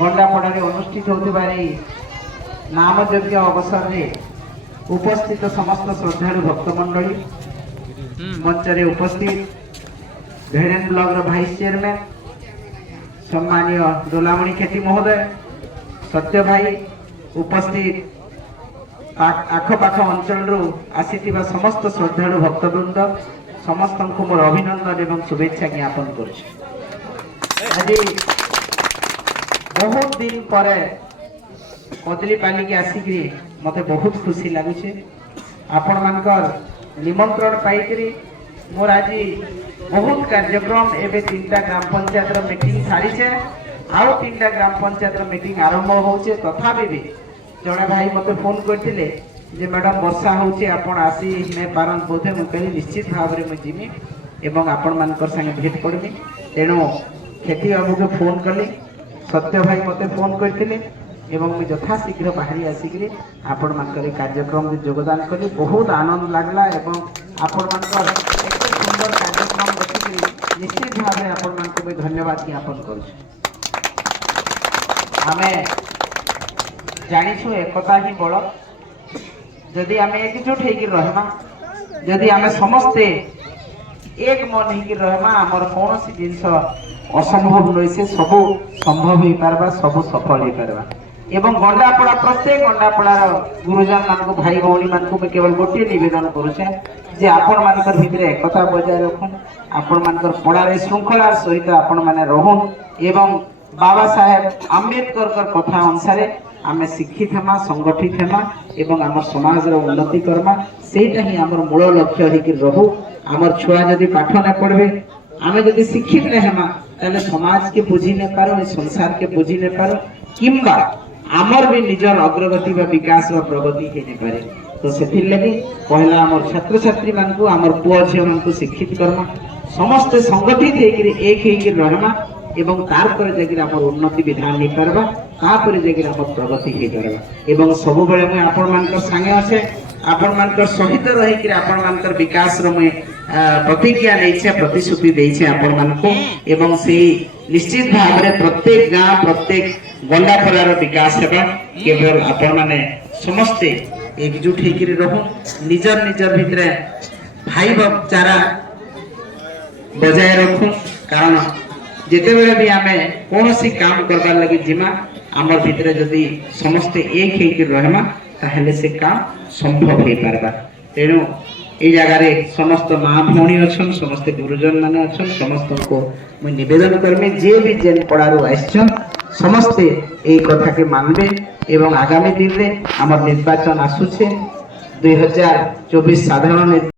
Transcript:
गंडापड़े अनुष्ठित होता नामयज्ञ अवसर में उपस्थित समस्त श्रद्धालु भक्तमंडली मंचरे उपस्थित भेड़ेन ब्लॉक भाइस चेयरमैन सम्मानीय डोलामणि खेती महोदय सत्य भाई उपस्थित आखपाख अंचल आसीथिबा समस्त श्रद्धालु भक्तवृंद समस्त को मोर अभिनंदन एवं शुभेच्छा ज्ञापन कर बहुत दिन पर कदलीपाली की आसिक मते बहुत खुशी लगुचे आपण मानकर निमंत्रण पाई मोर आज बहुत कार्यक्रम एवं 3टा ग्राम पंचायत मीटिंग सारी है आउ 3टा ग्राम पंचायत मीटिंग आरंभ होचे तथापि भी जड़े भाई मते फोन करथिले जे मैडम वर्षा होचे आपण आसी मैं पारन बोधे मु कहली निश्चित भाव में मुझे जिमी एवं आपण मानकर संगे भेट करमी तेणु खेती बाबू के फोन कली सत्य भाई मते फोन करथिले एवं मुझे यथाशीघ्र बाहरी आसिक आपण मानकर कार्यक्रम में योगदान कली बहुत आनंद लगला एवं आपण मानकर एक सुंदर कार्यक्रम देखि निश्चित भाव में आपण मानक मैं धन्यवाद ज्ञापन करूँ आमे जानिछु एकता ही बड़ जदि आम एकजुट होमा जदि आम समस्ते एक मन हो रहमा आमर कौन सी जिनस असंभव नई से सब संभव हो पारबा सब सफल हो पारबा एवं गंडापड़ा प्रत्येक गंडापड़ार गुरुजन मान भाई भौणी मान मैं केवल गोटे नवेदन करुचे जे आपण मानकर भितर एकता बजाय रखुन आपण मानकर पड़ार श्रृंखलार सहित आपण माने रहन एवं बाबा साहेब आम्बेडकर कथा अनुसार आम शिक्षित हेमा संगठित हेमा एवं आम समाज उन्नति करमा सेटा ही आमर मूल लक्ष्य होकर रहू आमर छुआ जदि पाठ न पढ़े आम जदि शिक्षित न हेमा ताले समाज के बुझी न पारो संसार के बुझी न पारो किंबा आमर भी निजर अग्रगति व विकास व प्रगति हो नहीं पारे तो से लगी पहला आमर छात्र छात्री मान को आमर पुआ झील मान शिक्षित करमा समस्ते संगठित होकर एक होकर रहमा एवं तार पर जाकर आमर उन्नति विधान नहीं पारबा तापर जाकर आमर प्रगति हो पारबा एवं सब बेले मैं आपण मानकर संगे आसे आपण मानकर सहित रही आपण मानकर विकास रो मैं प्रतिज्ञा नहीं प्रतिश्रुति देइछे आपण मानको एवं से निश्चित भाव में प्रत्येक गांव प्रत्येक गंडापड़ार विकास हेबा केवल आपण माने समस्ते एकजुट होकर रहू निजर निजर भितर भाई चारा बजाय रखू कारण जिते बेले भी आमे कौन सी काम करबार लगी जिमा आमर भितर जदि समस्ते एक होकर रहमा ताहले से काम संभव हो पारबा तेणु ये जगार समस्त माँ भौणी अच्छन समस्त गुरुजन मान अच्छन समस्त को मुझे निवेदन करमी जे भी जेन पड़ारू आसन समस्ते ये कथा के मानबे एवं आगामी दिन में आम निर्वाचन आसुचे 2024 साधारण